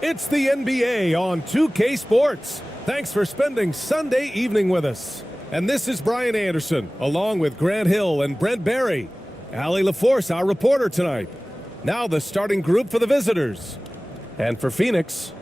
It's the NBA on 2K Sports. Thanks for spending Sunday evening with us. And this is Brian Anderson, along with Grant Hill and Brent Barry. Allie LaForce, our reporter tonight. Now the starting group for the visitors. And for Phoenix,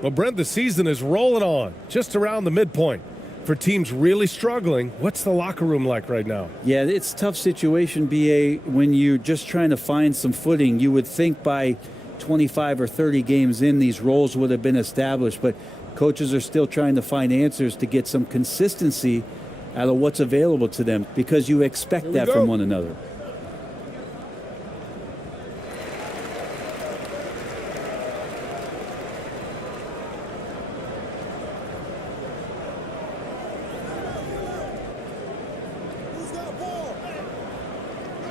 well, Brent, the season is rolling on, just around the midpoint. For teams really struggling, what's the locker room like right now? Yeah, it's a tough situation, BA, when you're just trying to find some footing. You would think by 25 or 30 games in, these roles would have been established, but coaches are still trying to find answers to get some consistency out of what's available to them, because you expect that from one another.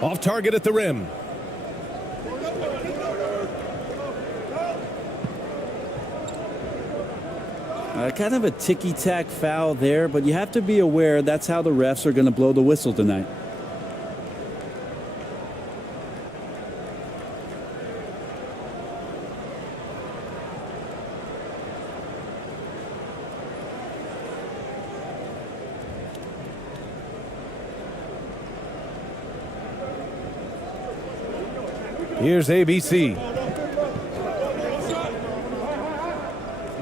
Off target at the rim. Kind of a ticky-tack foul there, but you have to be aware that's how the refs are going to blow the whistle tonight. Here's ABC.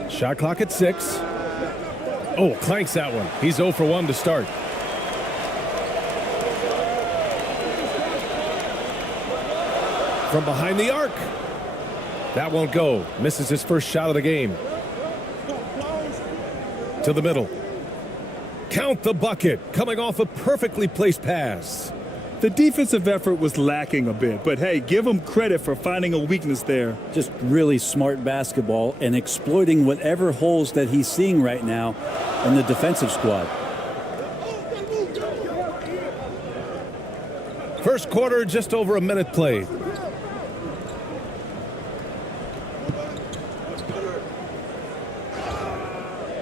Shot clock at 6. Oh, clanks that one. He's 0 for 1 to start. From behind the arc. That won't go. Misses his first shot of the game. To the middle. Count the bucket. Coming off a perfectly placed pass. The defensive effort was lacking a bit, but hey, give him credit for finding a weakness there. Just really smart basketball and exploiting whatever holes that he's seeing right now in the defensive squad. First quarter, just over a minute played.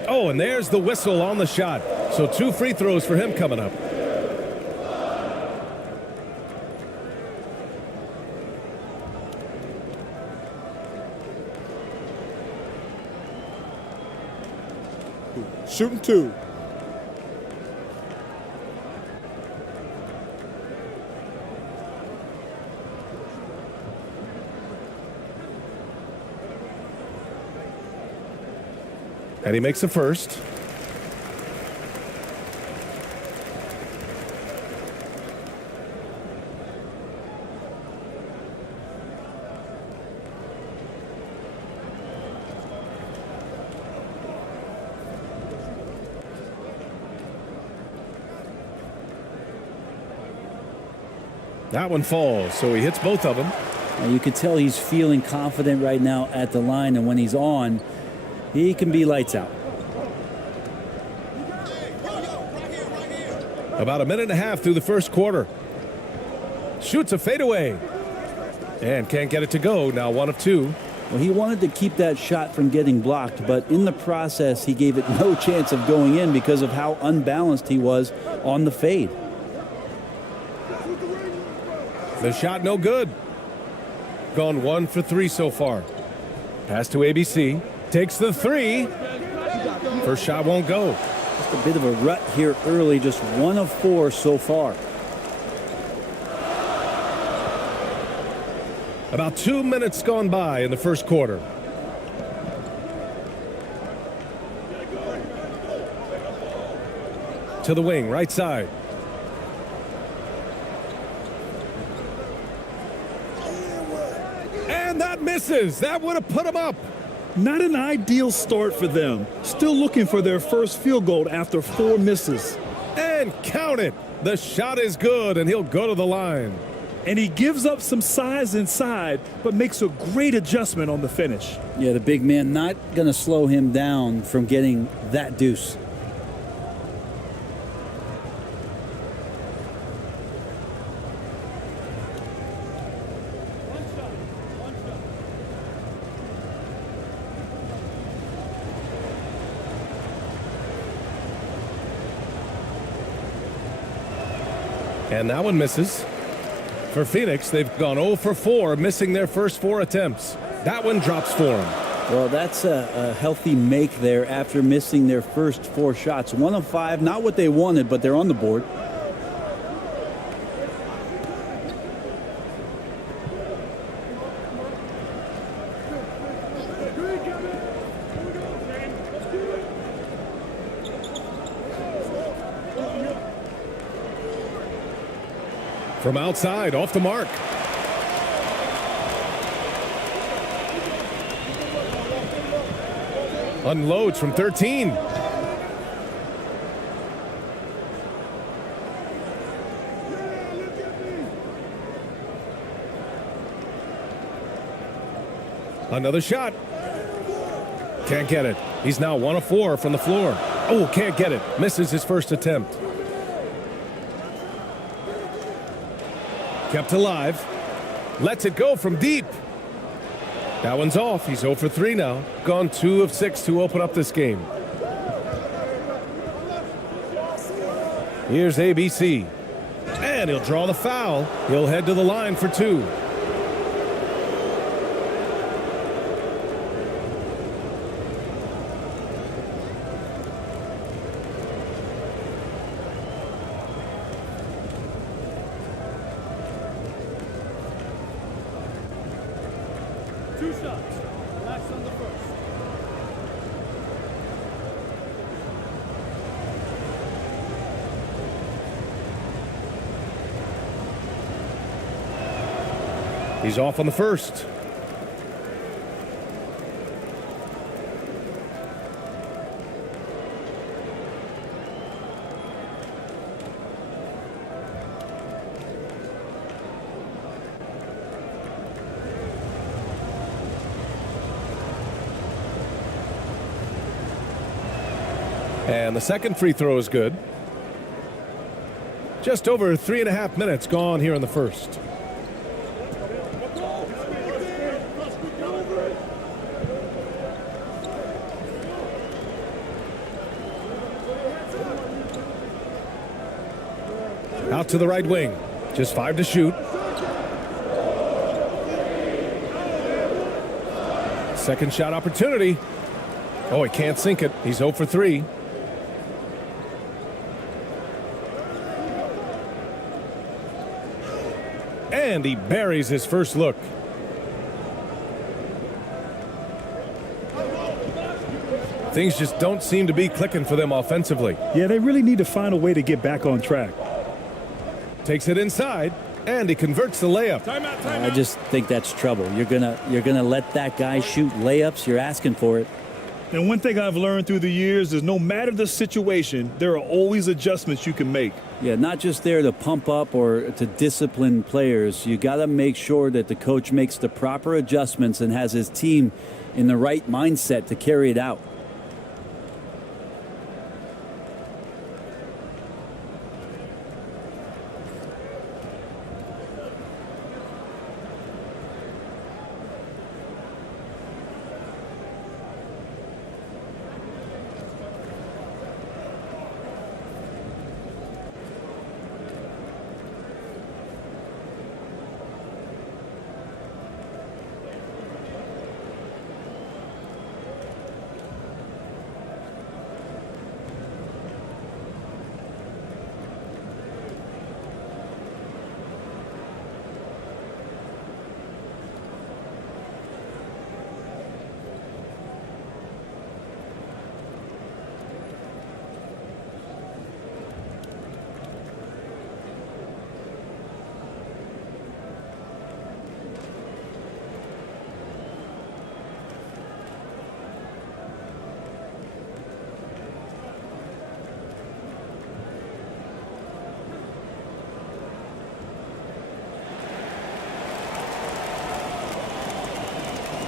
Oh, and there's the whistle on the shot. So 2 free throws for him coming up. Shooting 2. And he makes a first. That one falls, so he hits both of them. You can tell he's feeling confident right now at the line, and when he's on, he can be lights out. About a minute and a half through the first quarter. Shoots a fadeaway. And can't get it to go. Now 1 of 2. Well, he wanted to keep that shot from getting blocked, but in the process, he gave it no chance of going in because of how unbalanced he was on the fade. The shot no good. Gone 1 for 3 so far. Pass to ABC. Takes the 3. First shot won't go. Just a bit of a rut here early. Just 1 of 4 so far. About 2 minutes gone by in the first quarter. To the wing, right side. And that misses. That would have put him up. Not an ideal start for them. Still looking for their first field goal after 4 misses. And count it. The shot is good, and he'll go to the line. And he gives up some size inside, but makes a great adjustment on the finish. Yeah, the big man not going to slow him down from getting that deuce. And that one misses. For Phoenix, they've gone 0 for 4, missing their first 4 attempts. That one drops for them. Well, that's a healthy make there after missing their first 4 shots. 1 of 5, not what they wanted, but they're on the board. From outside, off the mark. Unloads from 13. Another shot. Can't get it. He's now 1 of 4 from the floor. Oh, can't get it. Misses his first attempt. Kept alive. Lets it go from deep. That one's off. He's 0 for 3 now. Gone 2 of 6 to open up this game. Here's ABC. And he'll draw the foul. He'll head to the line for 2. He's off on the first. And the second free throw is good. Just over 3.5 minutes gone here in the first. Out to the right wing. Just 5 to shoot. Second shot opportunity. Oh, he can't sink it. He's 0 for 3. And he buries his first look. Things just don't seem to be clicking for them offensively. Yeah, they really need to find a way to get back on track. Takes it inside, and he converts the layup. I just think that's trouble. You're gonna let that guy shoot layups. You're asking for it. And one thing I've learned through the years is no matter the situation, there are always adjustments you can make. Yeah, not just there to pump up or to discipline players. You got to make sure that the coach makes the proper adjustments and has his team in the right mindset to carry it out.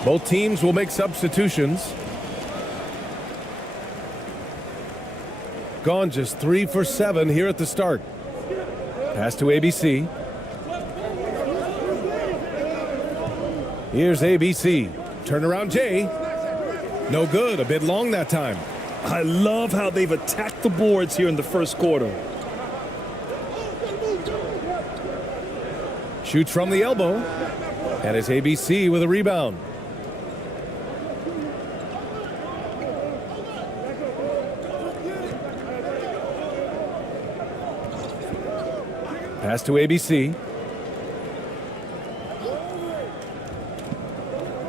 Both teams will make substitutions. Gone just 3 for 7 here at the start. Pass to ABC. Here's ABC. Turnaround Jay. No good. A bit long that time. I love how they've attacked the boards here in the first quarter. Shoots from the elbow. And it's ABC with a rebound. Pass to ABC.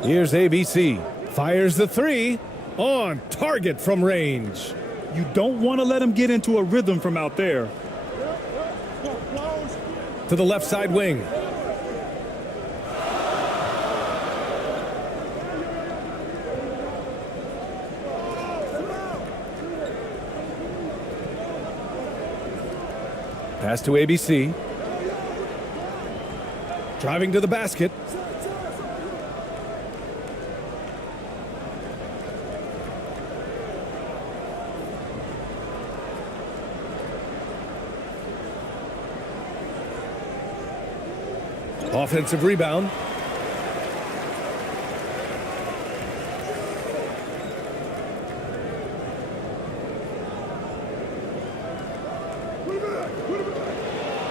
Here's ABC. Fires the three. On target from range. You don't want to let him get into a rhythm from out there. To the left side wing. Pass to ABC. Driving to the basket. Offensive rebound.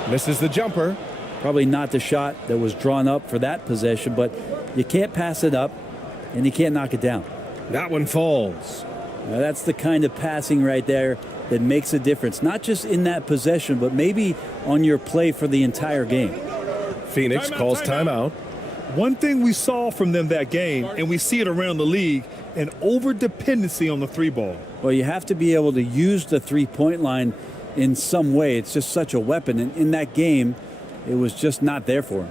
Misses the jumper. Probably not the shot that was drawn up for that possession, but you can't pass it up and you can't knock it down. That one falls. Now that's the kind of passing right there that makes a difference, not just in that possession, but maybe on your play for the entire game. Phoenix calls timeout. One thing we saw from them that game, and we see it around the league, an over-dependency on the three ball. Well, you have to be able to use the three-point line in some way. It's just such a weapon. And in that game, it was just not there for him.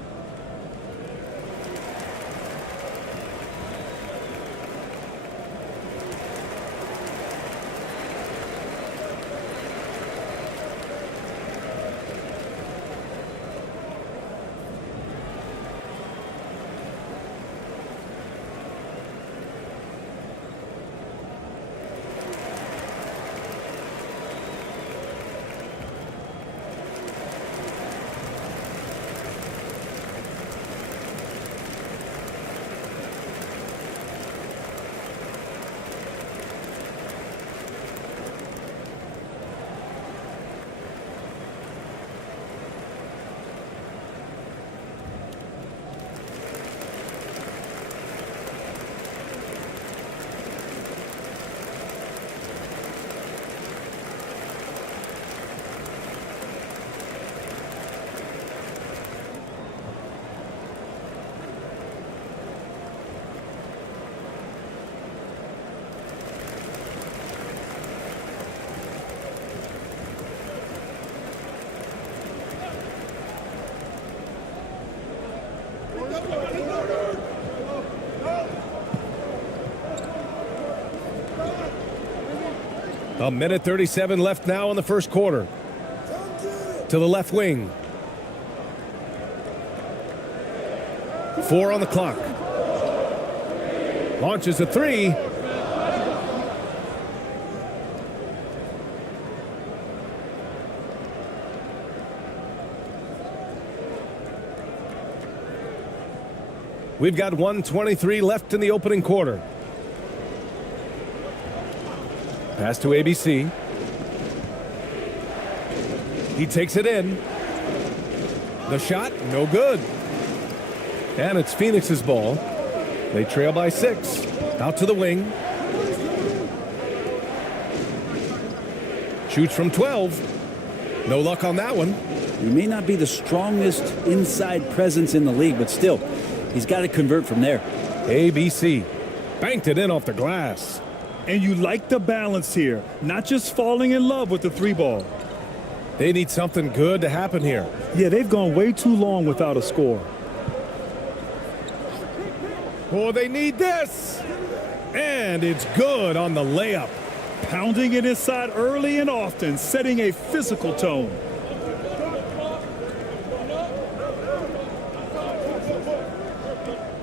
A minute 37 left now in the first quarter. To the left wing. 4 on the clock. Launches a three. We've got 1:23 left in the opening quarter. Pass to ABC. He takes it in. The shot, no good. And it's Phoenix's ball. They trail by 6. Out to the wing. Shoots from 12. No luck on that one. He may not be the strongest inside presence in the league, but still, he's got to convert from there. ABC banked it in off the glass. And you like the balance here, not just falling in love with the three ball. They need something good to happen here. Yeah, they've gone way too long without a score. Oh, they need this. And it's good on the layup. Pounding it inside early and often, setting a physical tone.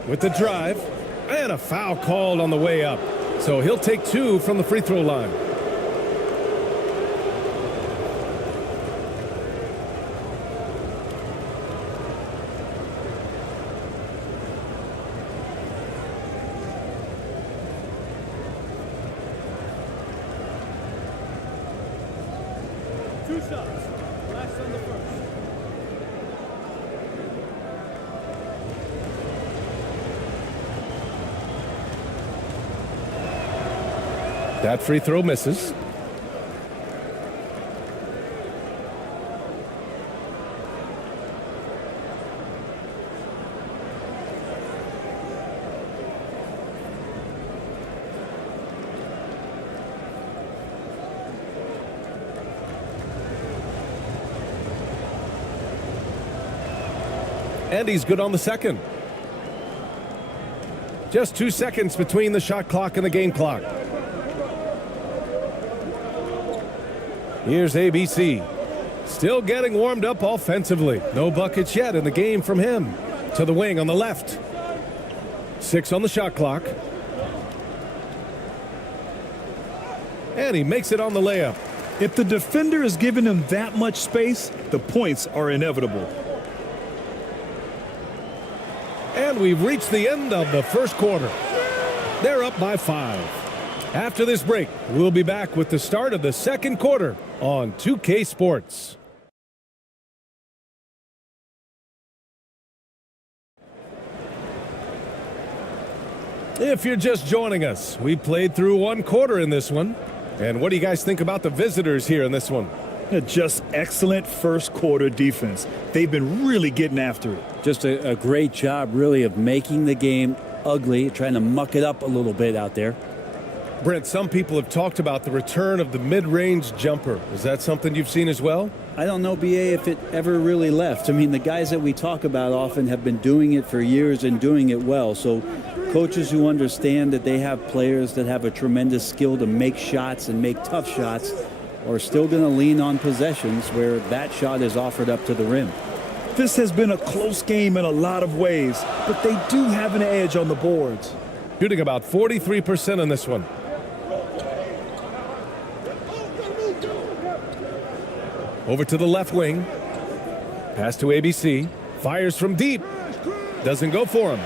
With the drive, and a foul called on the way up. So he'll take 2 from the free throw line. Two shots. Last on the first. That free throw misses. And he's good on the second. Just 2 seconds between the shot clock and the game clock. Here's ABC. Still getting warmed up offensively. No buckets yet in the game from him. To the wing on the left. 6 on the shot clock. And he makes it on the layup. If the defender is giving him that much space, the points are inevitable. And we've reached the end of the first quarter. They're up by 5. After this break, we'll be back with the start of the second quarter on 2K Sports. If you're just joining us, we played through 1 quarter in this one. And what do you guys think about the visitors here in this one? Just excellent first quarter defense. They've been really getting after it. Just a great job, really, of making the game ugly, trying to muck it up a little bit out there. Brent, some people have talked about the return of the mid-range jumper. Is that something you've seen as well? I don't know, BA, if it ever really left. I mean, the guys that we talk about often have been doing it for years and doing it well. So coaches who understand that they have players that have a tremendous skill to make shots and make tough shots are still going to lean on possessions where that shot is offered up to the rim. This has been a close game in a lot of ways, but they do have an edge on the boards. Shooting about 43% in this one. Over to the left wing. Pass to ABC. Fires from deep. Doesn't go for him.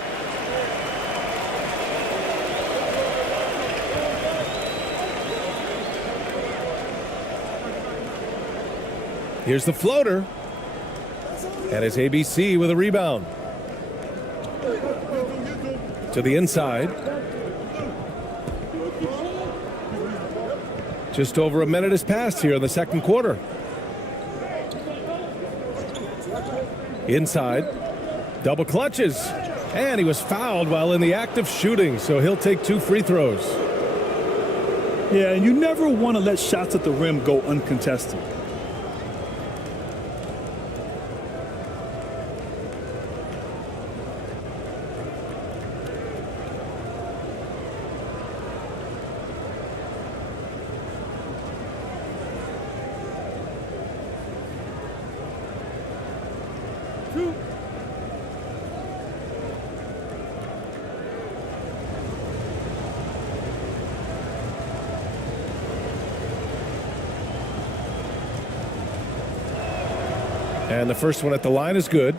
Here's the floater. And it's ABC with a rebound. To the inside. Just over a minute has passed here in the second quarter. Inside. Double clutches. And he was fouled while in the act of shooting, so he'll take 2 free throws. Yeah, and you never want to let shots at the rim go uncontested. And the first one at the line is good.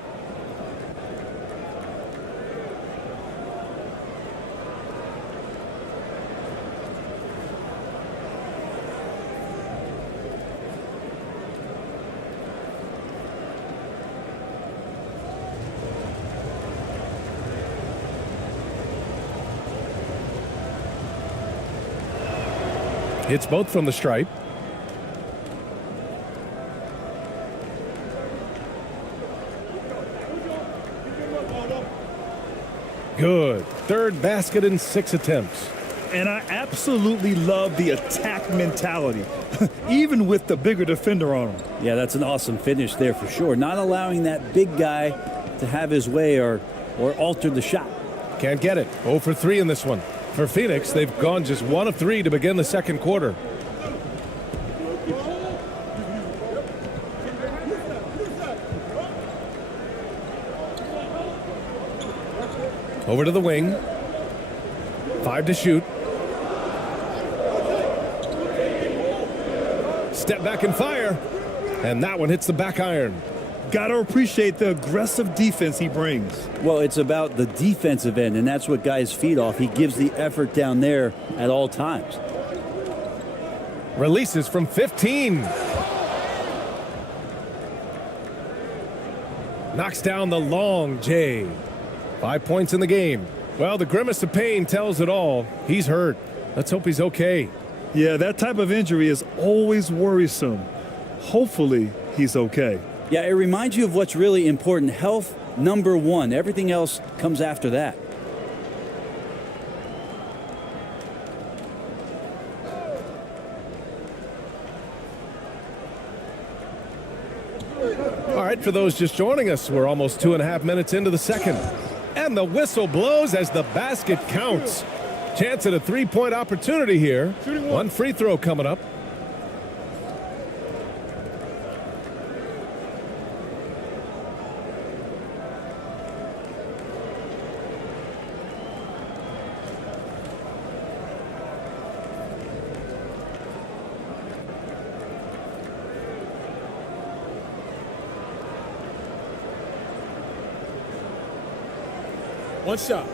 Hits both from the stripe. Good. Third basket in 6 attempts. And I absolutely love the attack mentality, even with the bigger defender on him. Yeah, that's an awesome finish there for sure. Not allowing that big guy to have his way or alter the shot. Can't get it. 0 for 3 in this one. For Phoenix, they've gone just 1 of 3 to begin the second quarter. Over to the wing. 5 to shoot. Step back and fire. And that one hits the back iron. Got to appreciate the aggressive defense he brings. Well, it's about the defensive end, and that's what guys feed off. He gives the effort down there at all times. Releases from 15. Knocks down the long J. 5 points in the game. Well, the grimace of pain tells it all. He's hurt. Let's hope he's okay. Yeah, that type of injury is always worrisome. Hopefully, he's okay. Yeah, it reminds you of what's really important. Health, number one. Everything else comes after that. All right, for those just joining us, we're almost 2.5 minutes into the second. And the whistle blows as the basket counts. Chance at a three-point opportunity here. One free throw coming up. One shot.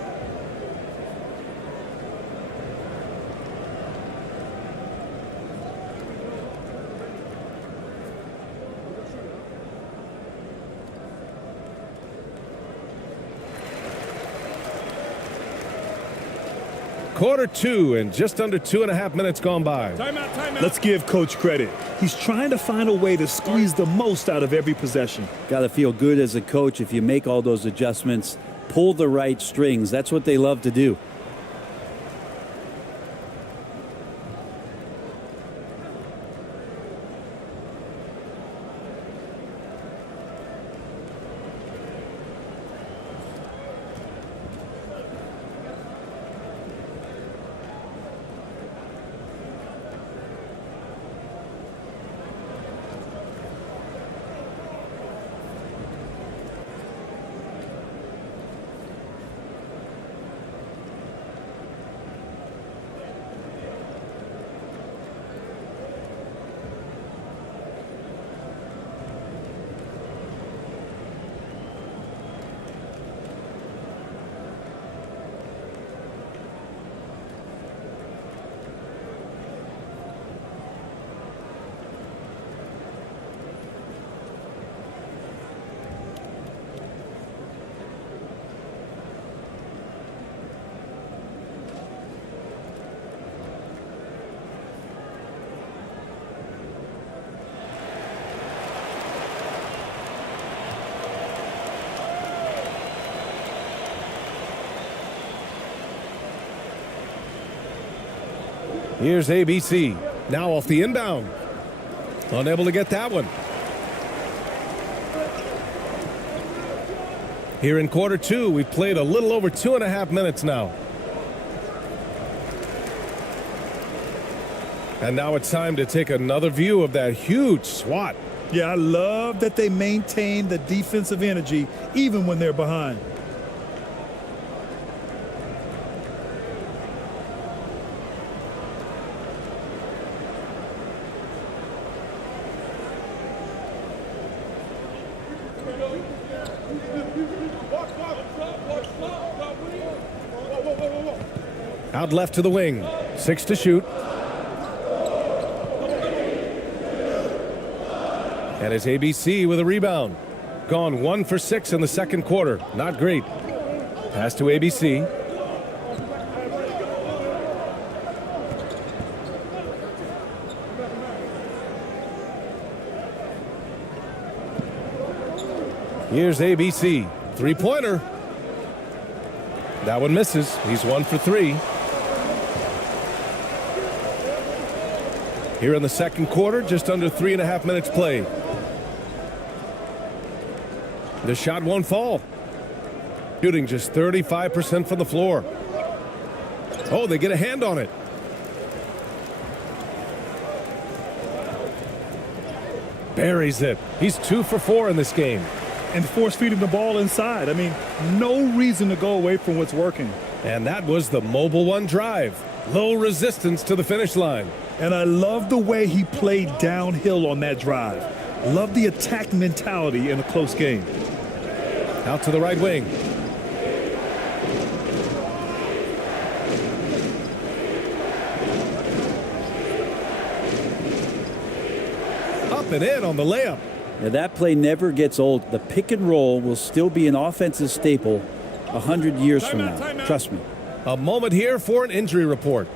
Quarter two and just under 2.5 minutes gone by. Timeout, timeout. Let's give Coach credit. He's trying to find a way to squeeze the most out of every possession. Got to feel good as a coach if you make all those adjustments, pull the right strings. That's what they love to do. Here's ABC. Now off the inbound. Unable to get that one. Here in quarter two, we've played a little over 2.5 minutes now. And now it's time to take another view of that huge swat. Yeah, I love that they maintain the defensive energy even when they're behind. Out left to the wing. 6 to shoot. And it's ABC with a rebound. Gone 1 for 6 in the second quarter. Not great. Pass to ABC. Here's ABC. Three-pointer. That one misses. He's 1 for 3. Here in the second quarter, just under 3.5 minutes played. The shot won't fall. Shooting just 35% from the floor. Oh, they get a hand on it. Buries it. He's 2 for 4 in this game. And force feeding the ball inside. I mean, no reason to go away from what's working. And that was the Mobile One drive. Low resistance to the finish line. And I love the way he played downhill on that drive. Love the attack mentality in a close game. Out to the right wing. Up and in on the layup. Now, that play never gets old. The pick and roll will still be an offensive staple 100 years from now. Trust me. A moment here for an injury report.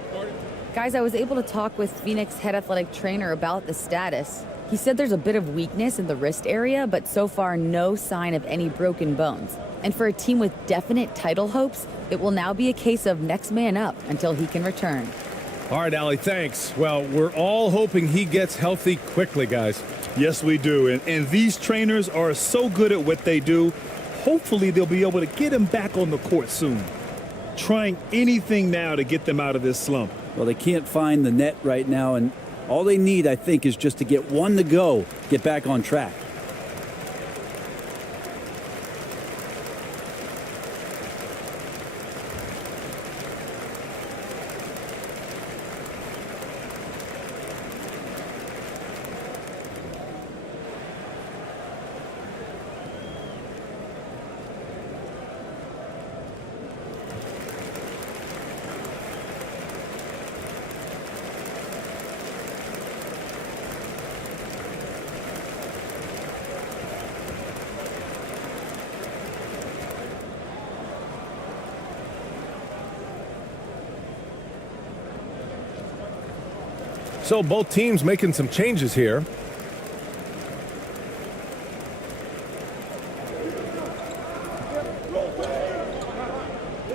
Guys, I was able to talk with Phoenix head athletic trainer about the status. He said there's a bit of weakness in the wrist area, but so far no sign of any broken bones. And for a team with definite title hopes, it will now be a case of next man up until he can return. All right, Allie, thanks. Well, we're all hoping he gets healthy quickly, guys. Yes, we do. And these trainers are so good at what they do. Hopefully, they'll be able to get him back on the court soon. Trying anything now to get them out of this slump. Well, they can't find the net right now, and all they need, I think, is just to get one to go, get back on track. So both teams making some changes here.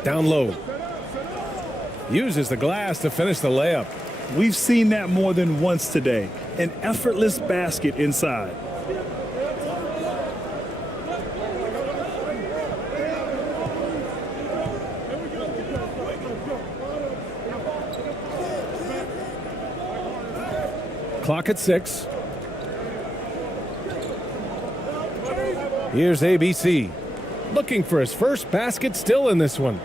Down low. Uses the glass to finish the layup. We've seen that more than once today. An effortless basket inside. Clock at 6. Here's ABC. Looking for his first basket still in this one.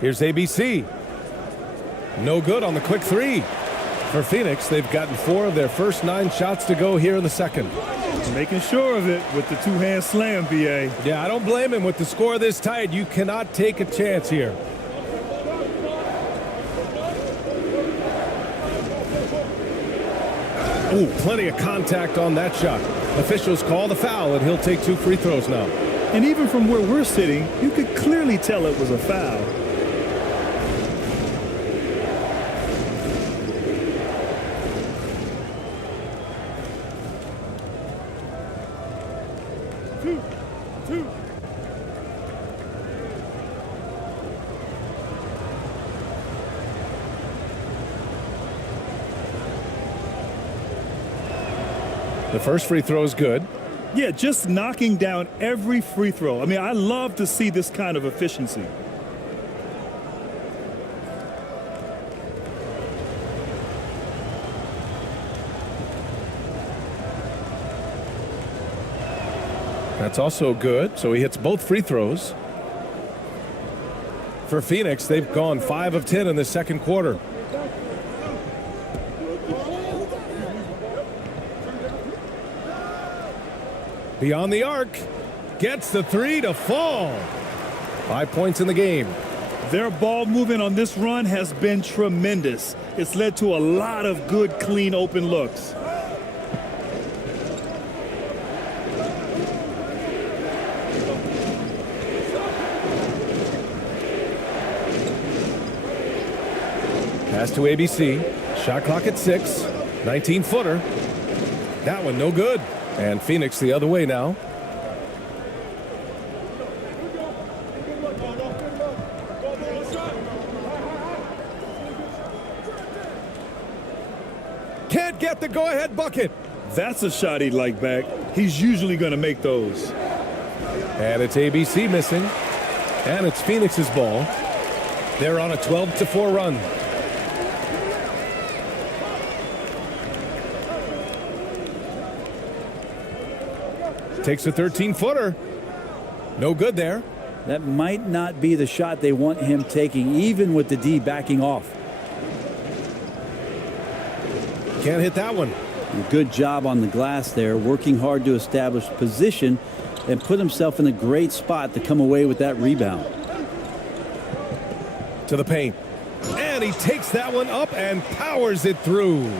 Here's ABC. No good on the quick three. For Phoenix, they've gotten 4 of their first 9 shots to go here in the second. Making sure of it with the two-hand slam, BA. Yeah, I don't blame him. With the score this tight, you cannot take a chance here. Ooh, plenty of contact on that shot. Officials call the foul, and he'll take 2 free throws now. And even from where we're sitting, you could clearly tell it was a foul. The first free throw is good. Yeah, just knocking down every free throw. I mean, I love to see this kind of efficiency. That's also good, so he hits both free throws. For Phoenix, they've gone 5 of 10 in the second quarter. Beyond the arc, gets the 3 to fall. 5 points in the game. Their ball movement on this run has been tremendous. It's led to a lot of good, clean, open looks. Pass to ABC. Shot clock at 6. 19-footer. That one no good. And Phoenix the other way now. Can't get the go-ahead bucket. That's a shot he'd like back. He's usually going to make those. And it's ABC missing. And it's Phoenix's ball. They're on a 12-4 run. Takes a 13-footer. No good there. That might not be the shot they want him taking, even with the D backing off. Can't hit that one. Good job on the glass there, working hard to establish position and put himself in a great spot to come away with that rebound. To the paint. And he takes that one up and powers it through.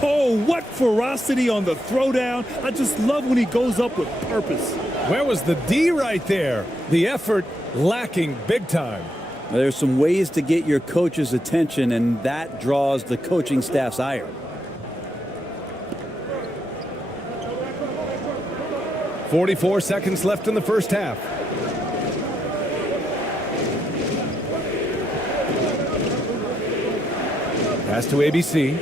Oh, what ferocity on the throwdown. I just love when he goes up with purpose. Where was the D right there? The effort lacking big time. There's some ways to get your coach's attention, and that draws the coaching staff's ire. "44 seconds left in the first half. Pass to ABC.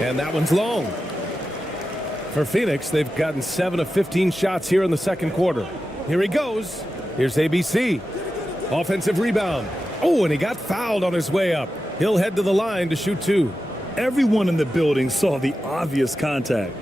And that one's long. For Phoenix, they've gotten 7 of 15 shots here in the second quarter. Here he goes. Here's ABC. Offensive rebound. Oh, and he got fouled on his way up. He'll head to the line to shoot 2. Everyone in the building saw the obvious contact.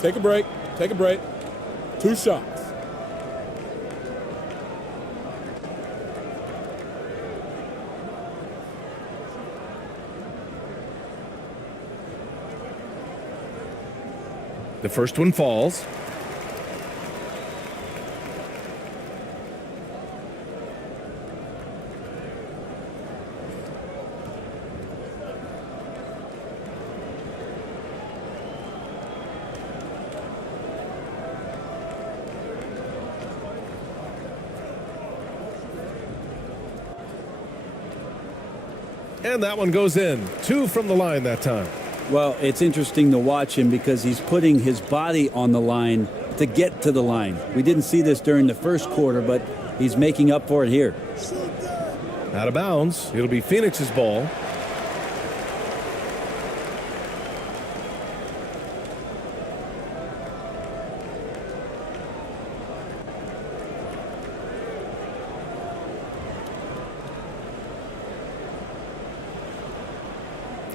Take a break. Take a break. 2 shots. The first one falls. And that one goes in. 2 from the line that time. Well, it's interesting to watch him because he's putting his body on the line to get to the line. We didn't see this during the first quarter, but he's making up for it here. Out of bounds. It'll be Phoenix's ball.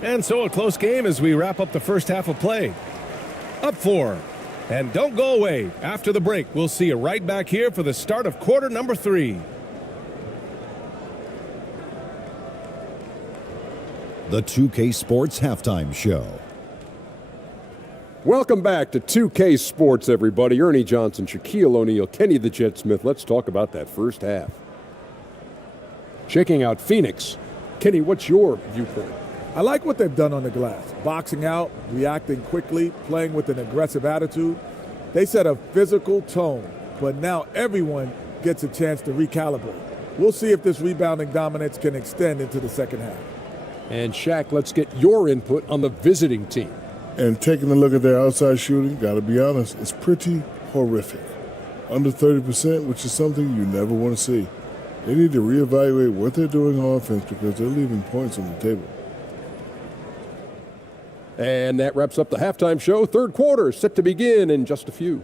And so a close game as we wrap up the first half of play. Up 4. And don't go away. After the break, we'll see you right back here for the start of quarter number 3. The 2K Sports Halftime Show. Welcome back to 2K Sports, everybody. Ernie Johnson, Shaquille O'Neal, Kenny the Jet Smith. Let's talk about that first half. Checking out Phoenix. Kenny, what's your viewpoint? I like what they've done on the glass. Boxing out, reacting quickly, playing with an aggressive attitude. They set a physical tone, but now everyone gets a chance to recalibrate. We'll see if this rebounding dominance can extend into the second half. And Shaq, let's get your input on the visiting team. And taking a look at their outside shooting, got to be honest, it's pretty horrific. Under 30%, which is something you never want to see. They need to reevaluate what they're doing on offense because they're leaving points on the table. And that wraps up the halftime show. Third quarter set to begin in just a few.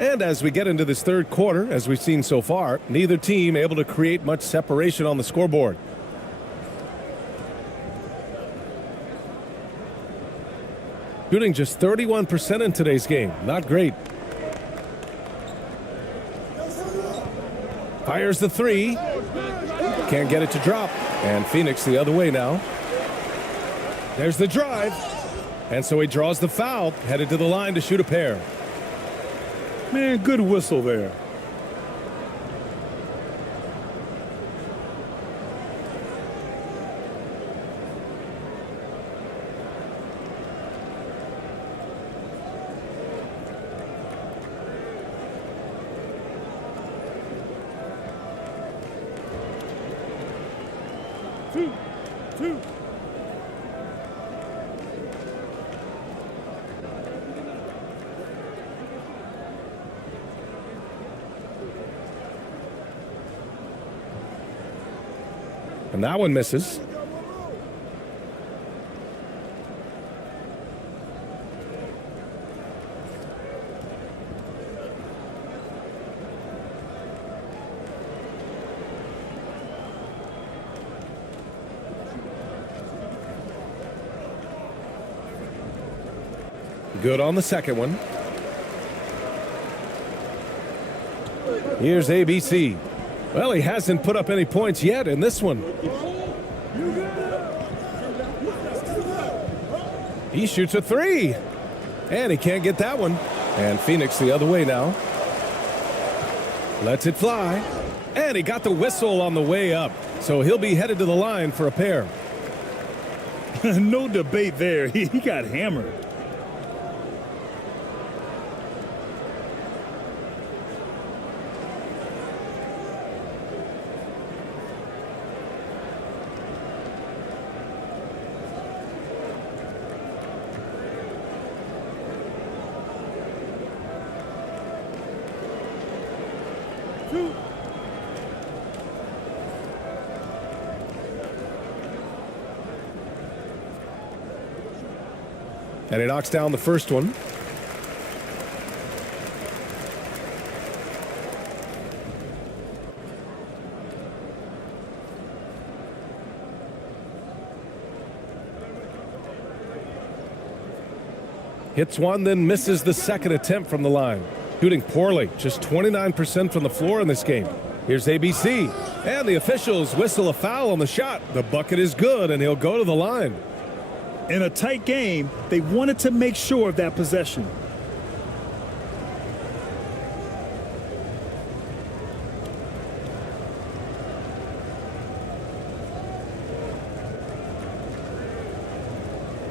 And as we get into this third quarter, as we've seen so far, neither team able to create much separation on the scoreboard. Shooting just 31% in today's game. Not great. Fires the 3. Can't get it to drop. And Phoenix the other way now. There's the drive. And so he draws the foul, headed to the line to shoot a pair. Man, good whistle there. Two. And that one misses. Good on the second one. Here's ABC. Well, he hasn't put up any points yet in this one. He shoots a 3. And he can't get that one. And Phoenix the other way now. Lets it fly. And he got the whistle on the way up. So he'll be headed to the line for a pair. No debate there. He got hammered. And he knocks down the first one. Hits one, then misses the second attempt from the line. Shooting poorly, just 29% from the floor in this game. Here's ABC, and the officials whistle a foul on the shot. The bucket is good, and he'll go to the line. In a tight game, they wanted to make sure of that possession.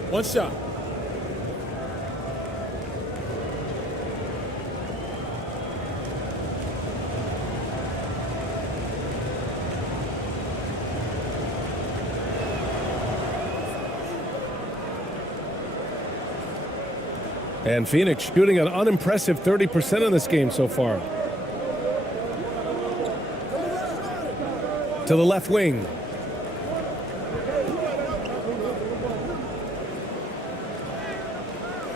One shot. And Phoenix shooting an unimpressive 30% in this game so far. To the left wing.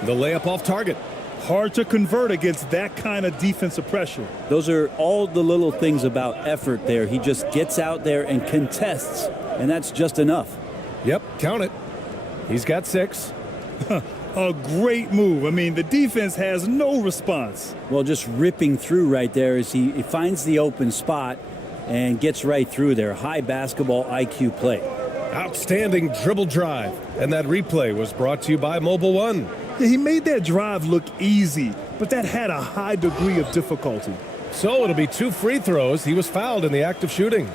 The layup off target. Hard to convert against that kind of defensive pressure. Those are all the little things about effort there. He just gets out there and contests, and that's just enough. Yep, count it. He's got 6. A great move. I mean, the defense has no response. Well, just ripping through right there as he finds the open spot and gets right through there. High basketball IQ play. Outstanding dribble drive. And that replay was brought to you by Mobile One. Yeah, he made that drive look easy, but that had a high degree of difficulty. So it'll be 2 free throws. He was fouled in the act of shooting.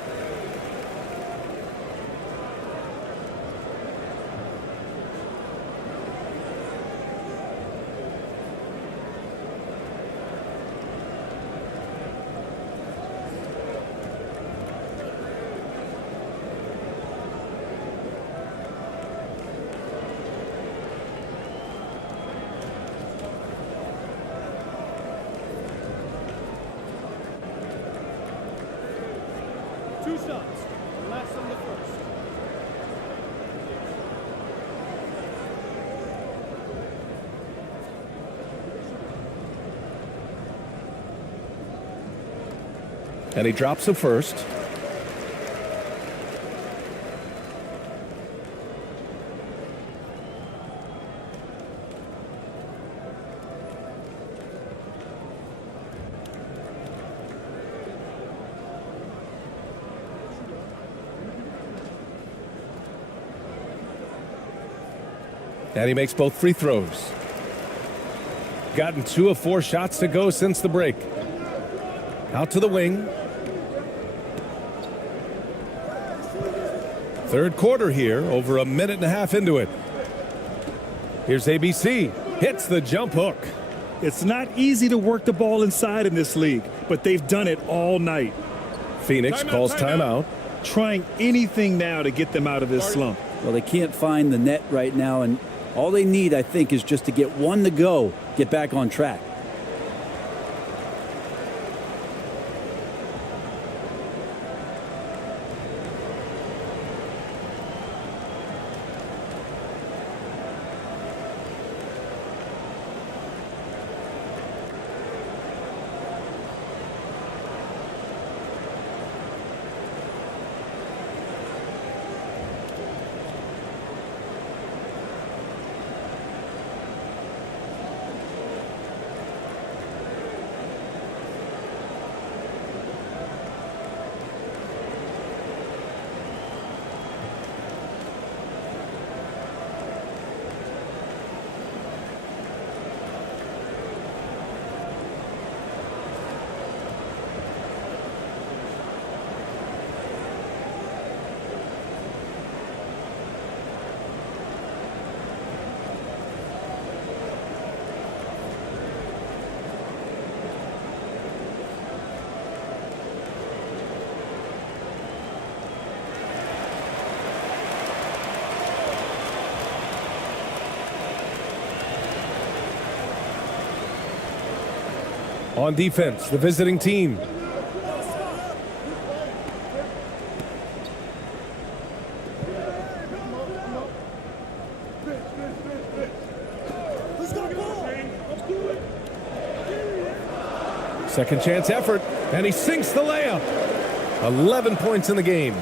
Two shots. Last on the first. And he drops the first. And he makes both free throws. Gotten 2 of 4 shots to go since the break. Out to the wing. Third quarter here, over a minute and a half into it. Here's ABC. Hits the jump hook. It's not easy to work the ball inside in this league, but they've done it all night. Phoenix calls timeout. Trying anything now to get them out of this slump. Well, they can't find the net right now, and all they need, I think, is just to get one to go, get back on track. On defense, the visiting team. Second chance effort, and he sinks the layup. 11 points in the game.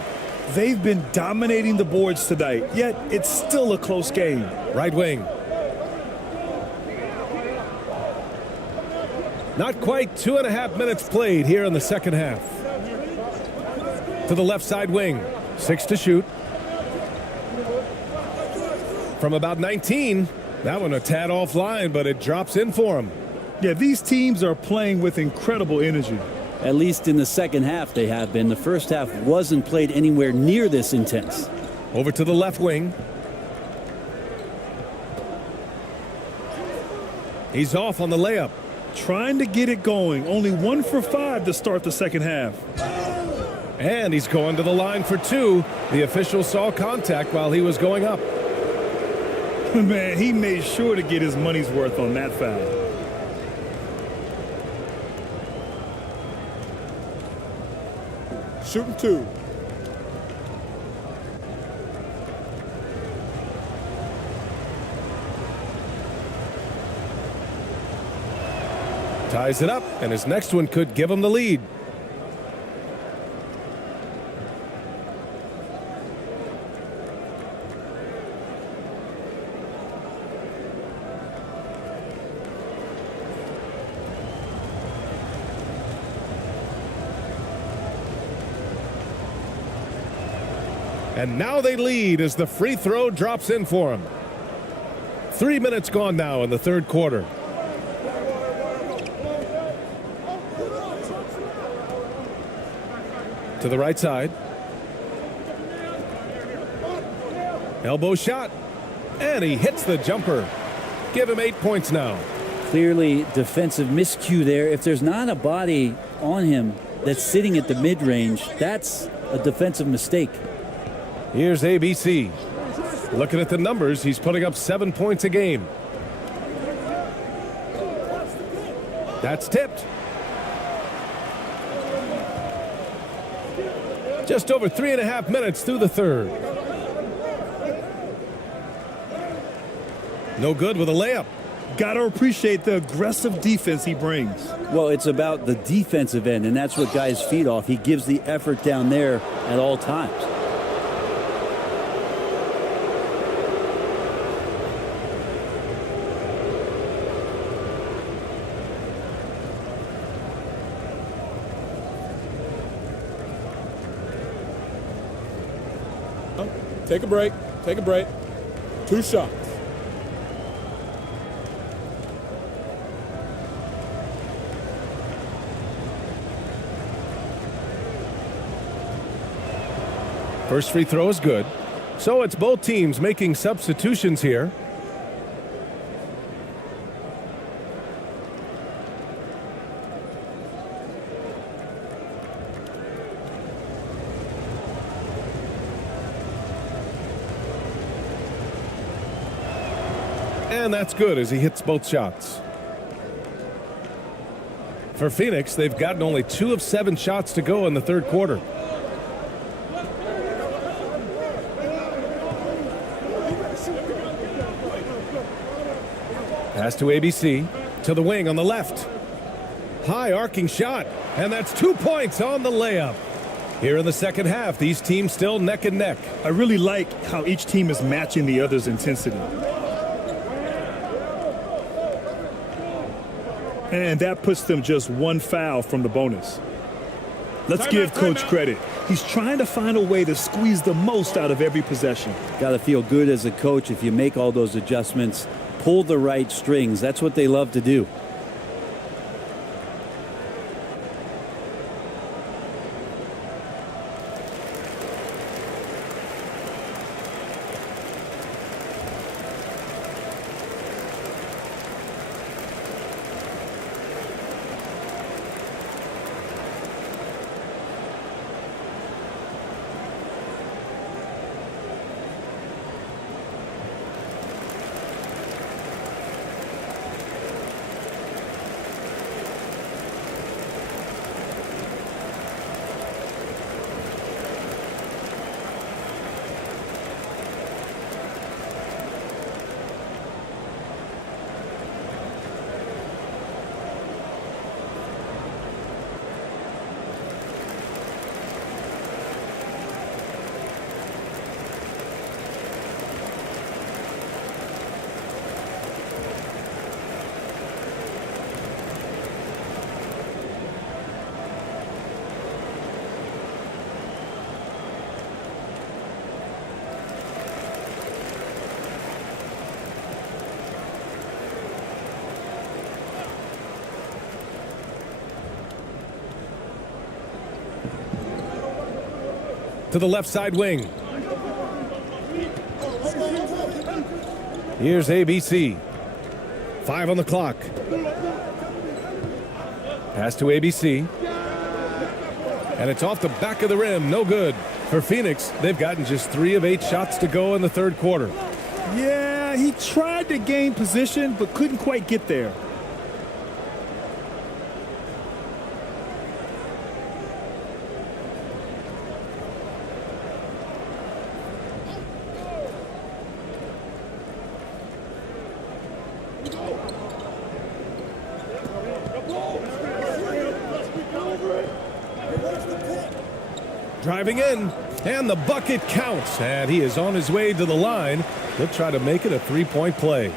They've been dominating the boards tonight, yet it's still a close game. Right wing. Not quite 2.5 minutes played here in the second half. To the left side wing. 6 to shoot. From about 19. That one a tad offline, but it drops in for him. Yeah, these teams are playing with incredible energy. At least in the second half they have been. The first half wasn't played anywhere near this intense. Over to the left wing. He's off on the layup. Trying to get it going. Only 1 for 5 to start the second half. And he's going to the line for 2. The official saw contact while he was going up. Man, he made sure to get his money's worth on that foul. Shooting 2. Ties it up, and his next one could give him the lead. And now they lead as the free throw drops in for him. 3 minutes gone now in the third quarter. To the right side. Elbow shot. And he hits the jumper. Give him 8 points now. Clearly defensive miscue there. If there's not a body on him that's sitting at the mid-range, that's a defensive mistake. Here's ABC. Looking at the numbers, he's putting up 7 points a game. That's tipped. Just over 3.5 minutes through the third. No good with a layup. Gotta appreciate the aggressive defense he brings. Well, it's about the defensive end, and that's what guys feed off. He gives the effort down there at all times. Take a break. Take a break. 2 shots. First free throw is good. So it's both teams making substitutions here. And that's good as he hits both shots. For Phoenix, they've gotten only 2 of 7 shots to go in the third quarter. Pass to ABC, to the wing on the left. High arcing shot, and that's 2 points on the layup. Here in the second half, these teams still neck and neck. I really like how each team is matching the other's intensity. And that puts them just 1 foul from the bonus. Let's give Coach credit. He's trying to find a way to squeeze the most out of every possession. Got to feel good as a coach if you make all those adjustments, pull the right strings. That's what they love to do. to the left side wing. Here's ABC. 5 on the clock. Pass to ABC. And it's off the back of the rim. No good. For Phoenix, they've gotten just 3 of 8 shots to go in the third quarter. Yeah, he tried to gain position, but couldn't quite get there. Driving in, and the bucket counts. And he is on his way to the line. He'll try to make it a 3-point play.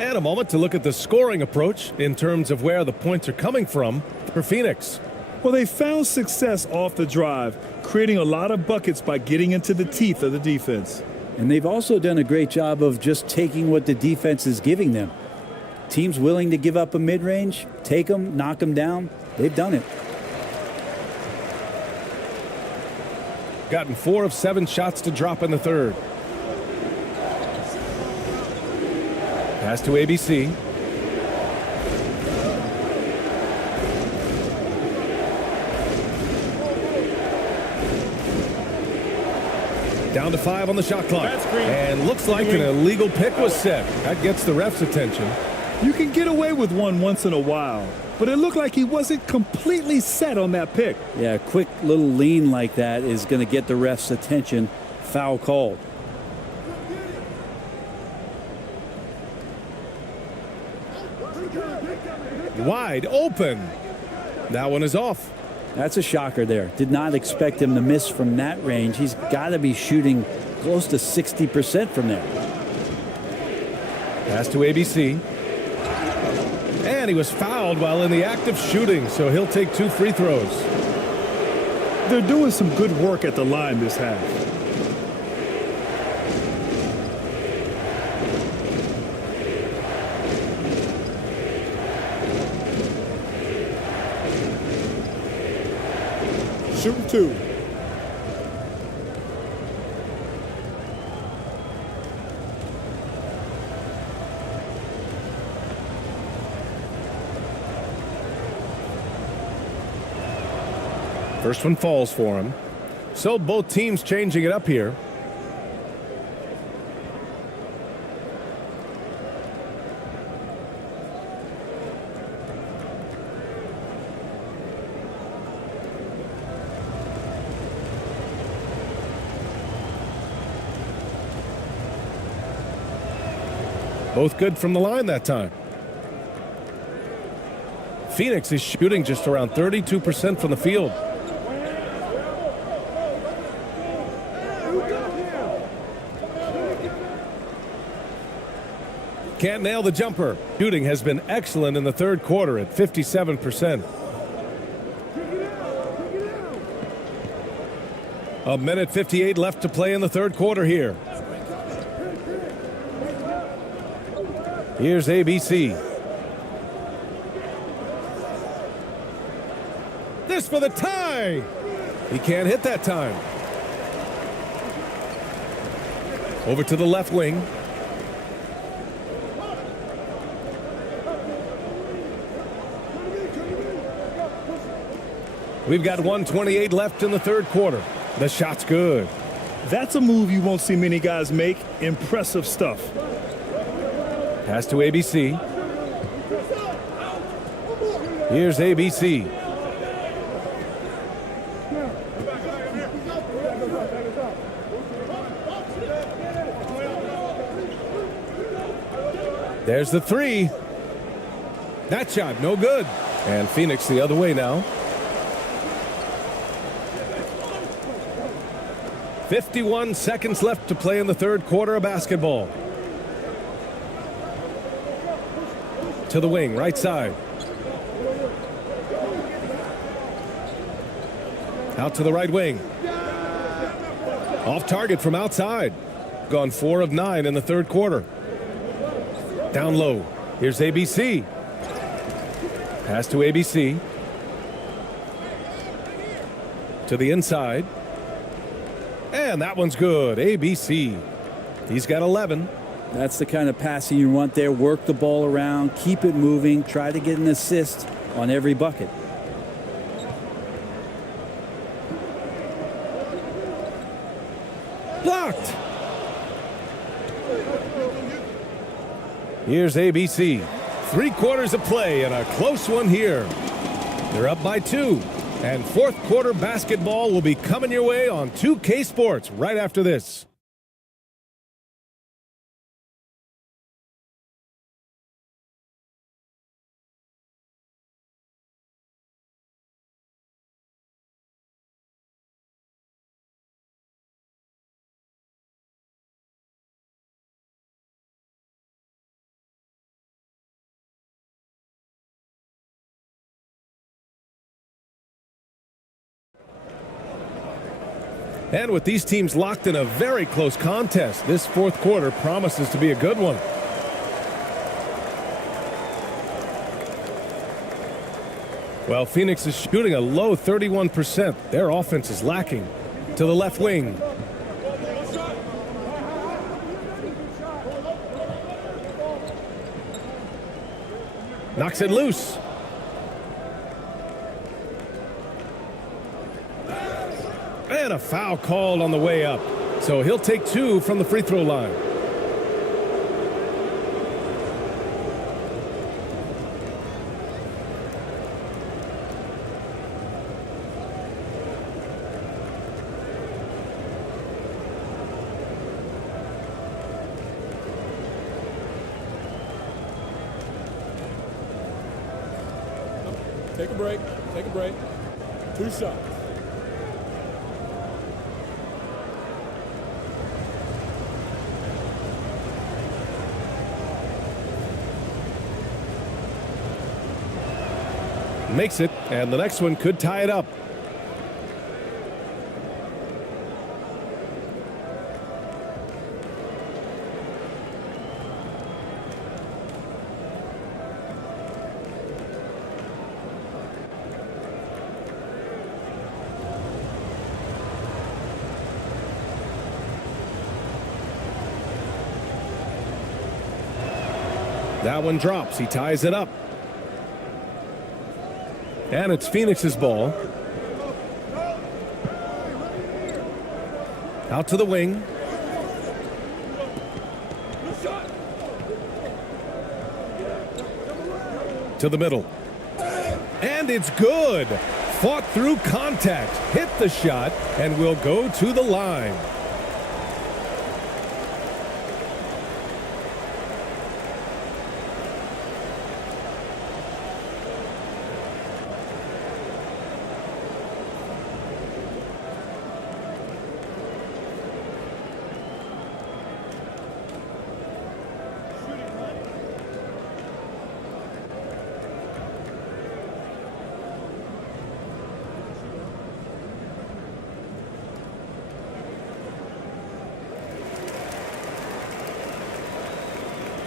And a moment to look at the scoring approach in terms of where the points are coming from for Phoenix. Well, they found success off the drive, creating a lot of buckets by getting into the teeth of the defense. And they've also done a great job of just taking what the defense is giving them. Teams willing to give up a mid-range, take them, knock them down. They've done it. Gotten 4 of 7 shots to drop in the third. Pass to ABC. Down to 5 on the shot clock. And looks like an illegal pick was set. That gets the ref's attention. You can get away with one once in a while, but it looked like he wasn't completely set on that pick. Yeah, a quick little lean like that is going to get the ref's attention. Foul called. Wide open. That one is off. That's a shocker there. Did not expect him to miss from that range. He's got to be shooting close to 60% from there. Pass to ABC. And he was fouled while in the act of shooting, so he'll take 2 free throws. They're doing some good work at the line this half. Shooting 2. First one falls for him. So both teams changing it up here. Both good from the line that time. Phoenix is shooting just around 32% from the field. Can't nail the jumper. Shooting has been excellent in the third quarter at 57%. A minute 58 left to play in the third quarter here. Here's ABC. This for the tie. He can't hit that time. Over to the left wing. We've got 1:28 left in the third quarter. The shot's good. That's a move you won't see many guys make. Impressive stuff. Pass to ABC. Here's ABC. There's the 3. That shot, no good. And Phoenix the other way now. 51 seconds left to play in the third quarter of basketball. To the wing, right side. Out to the right wing. Off target from outside. Gone 4 of 9 in the third quarter. Down low. Here's ABC. Pass to ABC. To the inside. And that one's good. ABC. He's got 11. That's the kind of passing you want there. Work the ball around, keep it moving, try to get an assist on every bucket. Blocked. Here's ABC. 3 quarters of play and a close one here. They're up by 2. And fourth quarter basketball will be coming your way on 2K Sports right after this. And with these teams locked in a very close contest, this fourth quarter promises to be a good one. Well, Phoenix is shooting a low 31%. Their offense is lacking. To the left wing. Knocks it loose. And a foul called on the way up. So he'll take 2 from the free throw line. Take a break. Take a break. 2 shots. Makes it, and the next one could tie it up. That one drops. He ties it up. And it's Phoenix's ball. Out to the wing. To the middle. And it's good. Fought through contact. Hit the shot and will go to the line.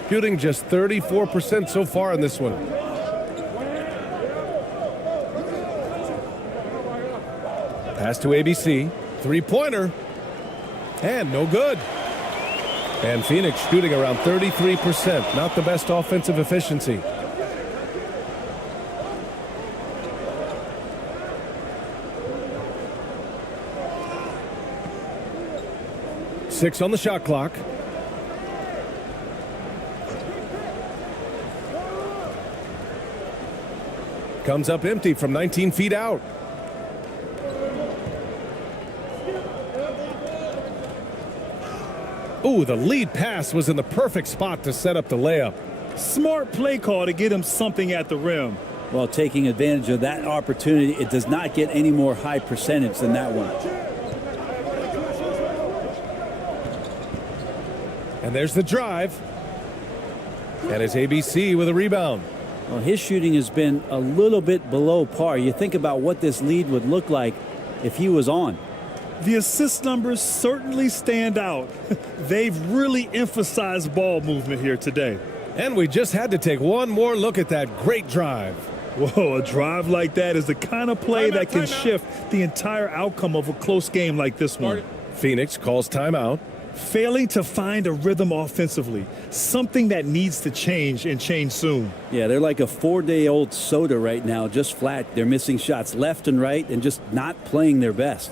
Shooting just 34% so far in this one. Pass to ABC. 3-pointer. And no good. And Phoenix shooting around 33%. Not the best offensive efficiency. Six on the shot clock. Comes up empty from 19 feet out. Ooh, the lead pass was in the perfect spot to set up the layup. Smart play call to get him something at the rim. Well, taking advantage of that opportunity, it does not get any more high percentage than that one. And there's the drive. And it's ABC with a rebound. Well, his shooting has been a little bit below par. You think about what this lead would look like if he was on. The assist numbers certainly stand out. They've really emphasized ball movement here today. And we just had to take one more look at that great drive. Whoa, a drive like that is the kind of play that can shift the entire outcome of a close game like this one. Phoenix calls timeout. Failing to find a rhythm offensively, something that needs to change and change soon. Yeah, they're like a 4-day-old soda right now, just flat. They're missing shots left and right and just not playing their best.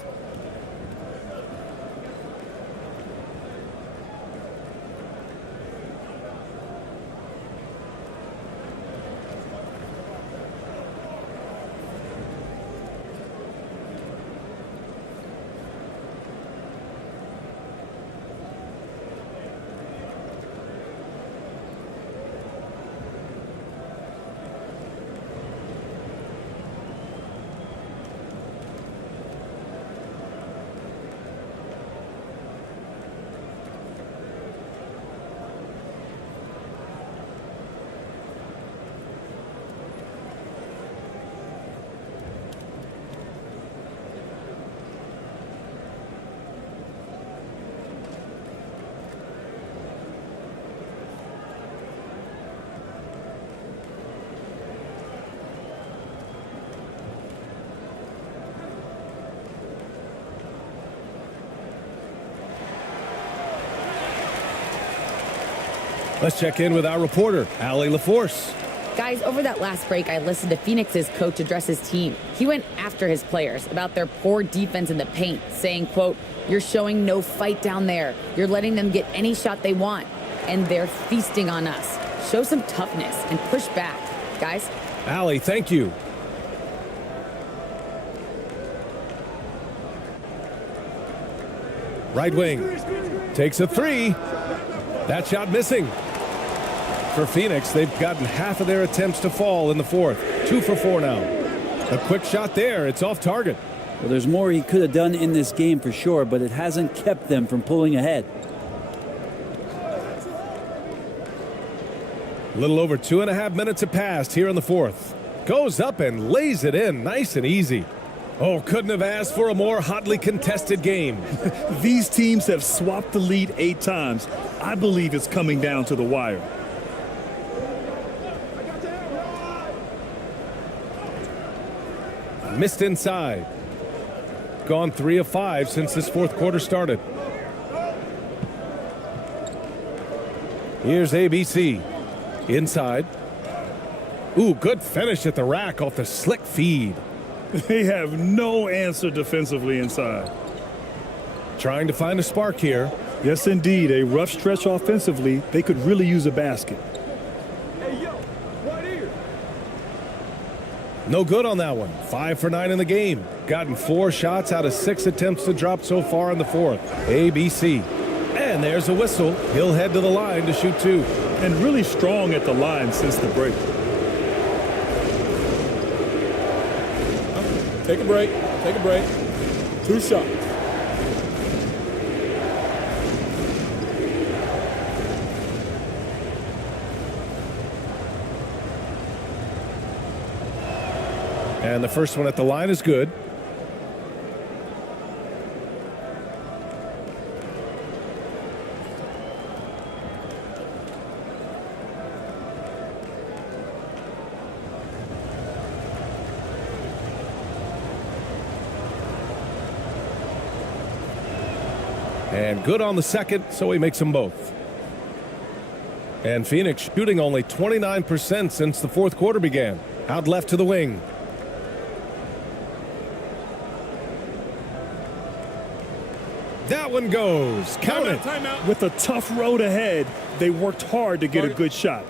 Let's check in with our reporter, Allie LaForce. Guys, over that last break, I listened to Phoenix's coach address his team. He went after his players about their poor defense in the paint, saying, quote, "You're showing no fight down there. You're letting them get any shot they want, and they're feasting on us. Show some toughness and push back." Guys? Allie, thank you. Right wing takes a three. That shot missing. For Phoenix, they've gotten half of their attempts to fall in the fourth. 2 for 4 now. A quick shot there. It's off target. Well, there's more he could have done in this game for sure, but it hasn't kept them from pulling ahead. A little over 2.5 minutes have passed here in the fourth. Goes up and lays it in nice and easy. Oh, couldn't have asked for a more hotly contested game. These teams have swapped the lead 8 times. I believe it's coming down to the wire. Missed inside. Gone 3 of 5 since this fourth quarter started. Here's ABC. Inside. Ooh, good finish at the rack off the slick feed. They have no answer defensively inside. Trying to find a spark here. Yes, indeed. A rough stretch offensively. They could really use a basket. No good on that one. 5 for 9 in the game. Gotten 4 shots out of 6 attempts to drop so far in the fourth. ABC. And there's a whistle. He'll head to the line to shoot 2. And really strong at the line since the break. Take a break. Take a break. 2 shots. And the first one at the line is good. And good on the second, so he makes them both. And Phoenix shooting only 29% since the fourth quarter began. Out left to the wing. That one goes. Count it. With a tough road ahead, they worked hard to get a good shot.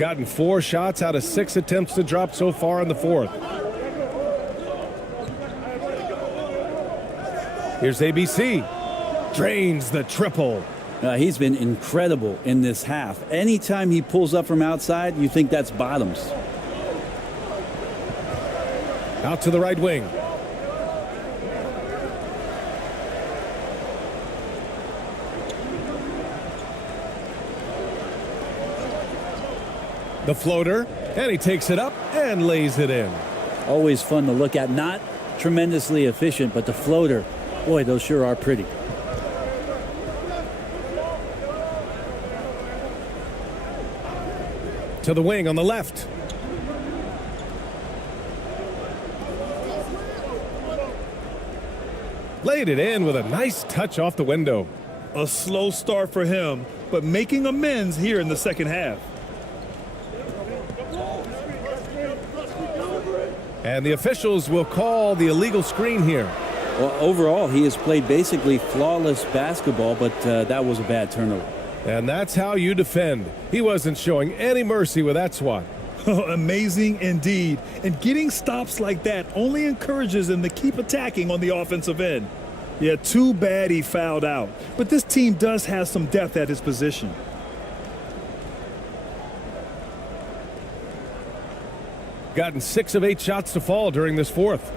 gotten 4 shots out of 6 attempts to drop so far in the fourth. Here's ABC. Drains the triple. He's been incredible in this half. Anytime he pulls up from outside, you think that's bottoms. Out to the right wing. The floater, and he takes it up and lays it in. Always fun to look at. Not tremendously efficient, but the floater, boy, those sure are pretty. To the wing on the left. Laid it in with a nice touch off the window. A slow start for him, but making amends here in the second half. And the officials will call the illegal screen here. Well, overall, he has played basically flawless basketball, but that was a bad turnover. And that's how you defend. He wasn't showing any mercy with that swat. Amazing indeed. And getting stops like that only encourages him to keep attacking on the offensive end. Yeah, too bad he fouled out. But this team does have some depth at his position. Gotten 6 of 8 shots to fall during this fourth.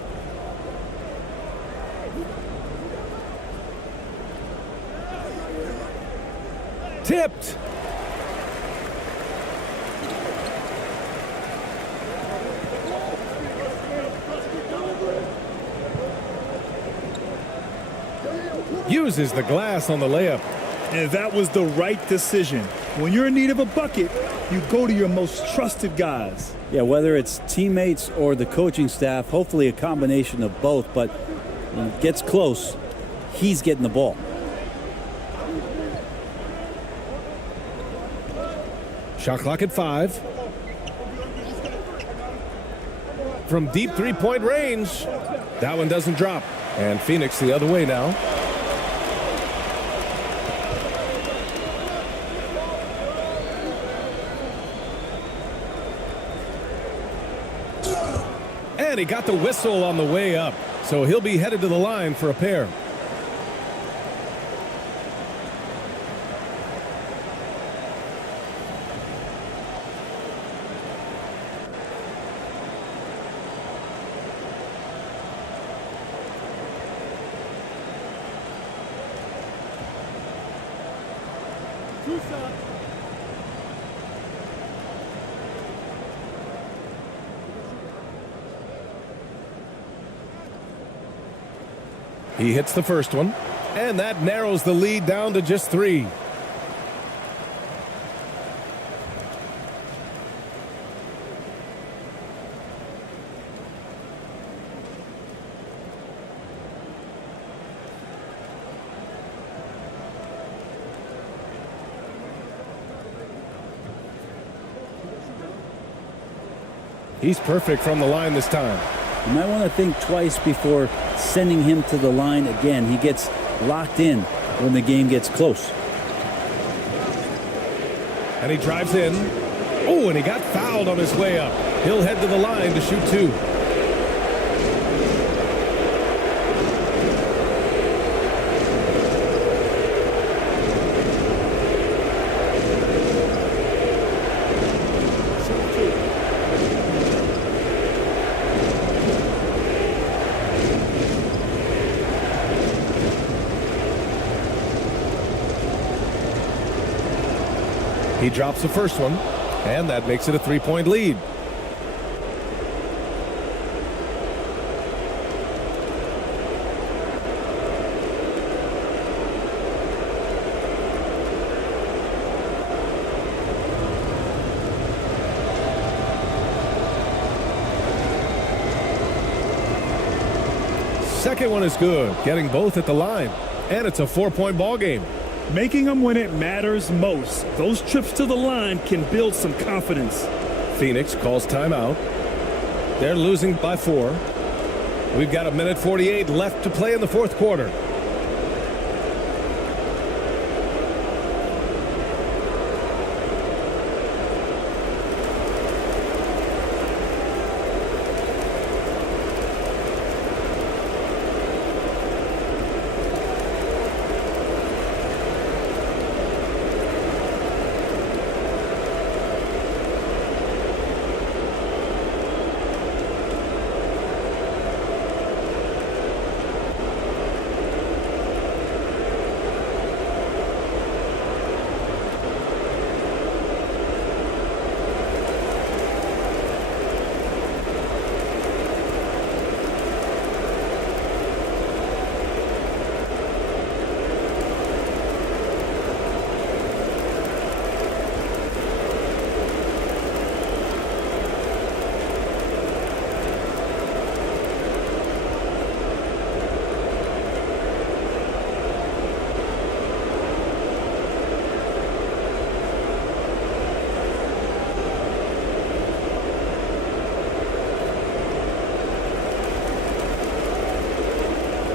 Tipped. Uses the glass on the layup. And that was the right decision. When you're in need of a bucket, you go to your most trusted guys. Yeah, whether it's teammates or the coaching staff, hopefully a combination of both, but when it gets close, he's getting the ball. Shot clock at 5. From deep three-point range, that one doesn't drop. And Phoenix the other way now. And he got the whistle on the way up, so he'll be headed to the line for a pair. He hits the first one, and that narrows the lead down to just 3. He's perfect from the line this time. You might want to think twice before sending him to the line again. He gets locked in when the game gets close. And he drives in. Oh, and he got fouled on his way up. He'll head to the line to shoot 2. He drops the first one, and that makes it a 3-point lead. Second one is good, getting both at the line, and it's a 4-point ball game. Making them when it matters most. Those trips to the line can build some confidence. Phoenix calls timeout. They're losing by 4. We've got 1:48 left to play in the fourth quarter.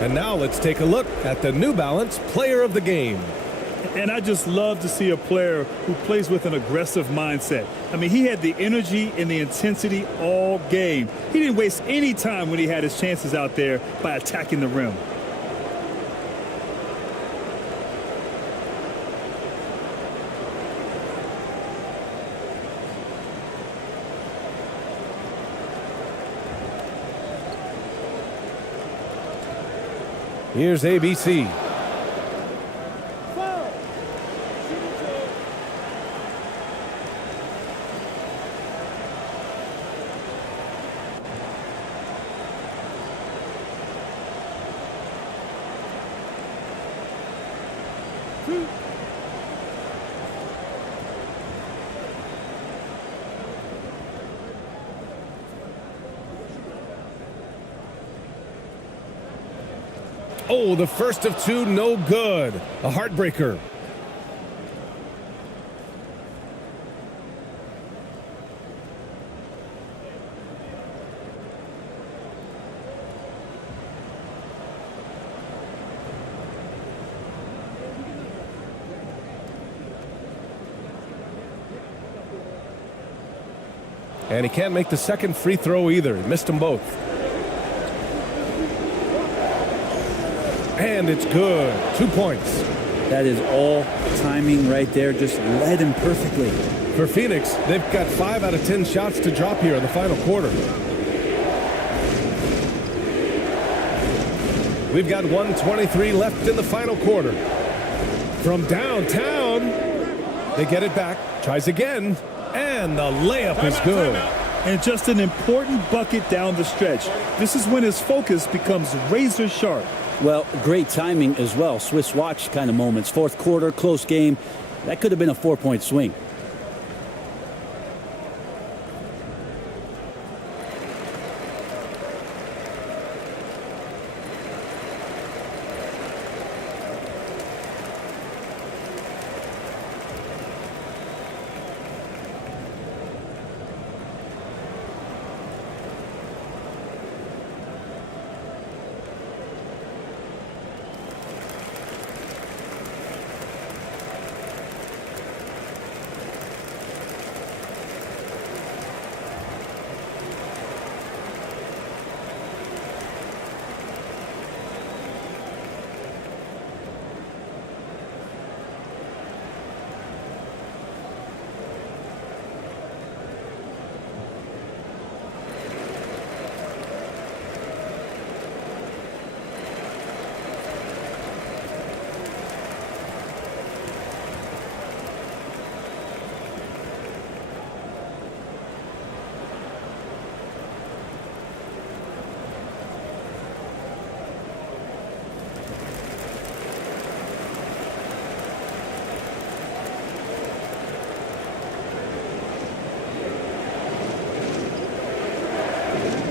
And now let's take a look at the New Balance Player of the Game. And I just love to see a player who plays with an aggressive mindset. I mean, he had the energy and the intensity all game. He didn't waste any time when he had his chances out there by attacking the rim. Here's ABC. Oh, the first of two, no good. A heartbreaker. And he can't make the second free throw either. He missed them both. And it's good. 2 points. That is all timing right there. Just led him perfectly. For Phoenix, they've got 5 out of 10 shots to drop here in the final quarter. We've got 1:23 left in the final quarter. From downtown, they get it back. Tries again. And the layup is good. And just an important bucket down the stretch. This is when his focus becomes razor sharp. Well, great timing as well. Swiss watch kind of moments. Fourth quarter, close game. That could have been a 4-point swing.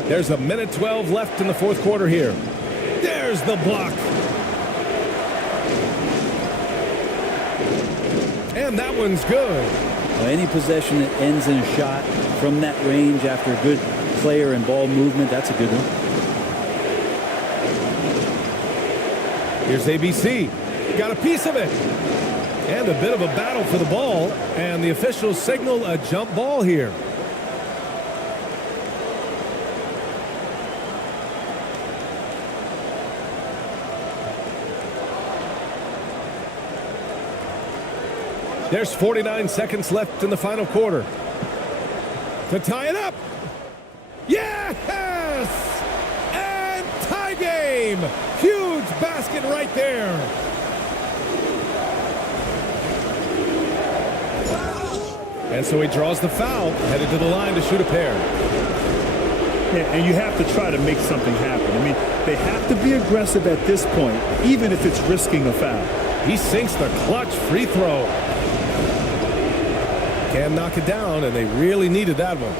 There's a minute 12 left in the fourth quarter here. There's the block. And that one's good. Well, any possession that ends in a shot from that range after a good player and ball movement, that's a good one. Here's ABC. Got a piece of it. And a bit of a battle for the ball. And the officials signal a jump ball here. There's 49 seconds left in the final quarter. To tie it up. Yes! And tie game. Huge basket right there. And so he draws the foul, headed to the line to shoot a pair. Yeah, and you have to try to make something happen. I mean, they have to be aggressive at this point, even if it's risking a foul. He sinks the clutch free throw. Can't knock it down, and they really needed that one.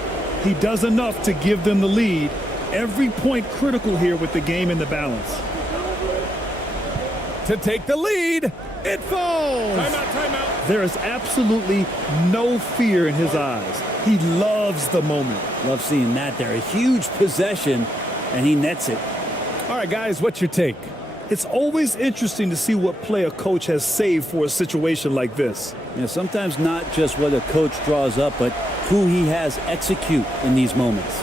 He does enough to give them the lead. Every point critical here with the game in the balance. To take the lead, it falls. Timeout. There is absolutely no fear in his eyes. He loves the moment. Love seeing that there. A huge possession, and he nets it. All right, guys, what's your take? It's always interesting to see what play a coach has saved for a situation like this. Yeah, sometimes not just what a coach draws up, but who he has execute in these moments.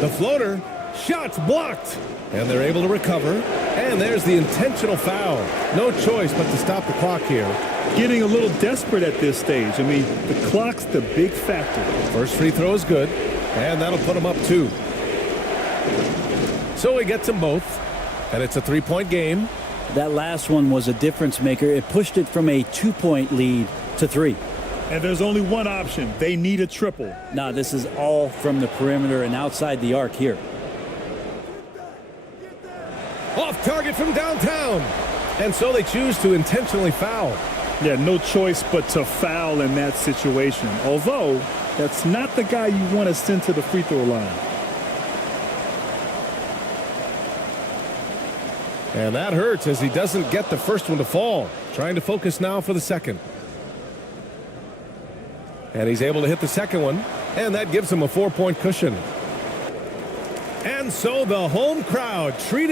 The floater, shots blocked, and they're able to recover. And there's the intentional foul. No choice but to stop the clock here. Getting a little desperate at this stage. I mean, the clock's the big factor. First free throw is good, and that'll put him up 2. So he gets them both, and it's a 3-point game. That last one was a difference maker. It pushed it from a 2-point lead to 3. And there's only one option. They need a triple. Now this is all from the perimeter and outside the arc here. Off target from downtown. And so they choose to intentionally foul. Yeah, no choice but to foul in that situation. Although, that's not the guy you want to send to the free throw line. And that hurts as he doesn't get the first one to fall. Trying to focus now for the second. And he's able to hit the second one, and that gives him a 4-point cushion. And so the home crowd treated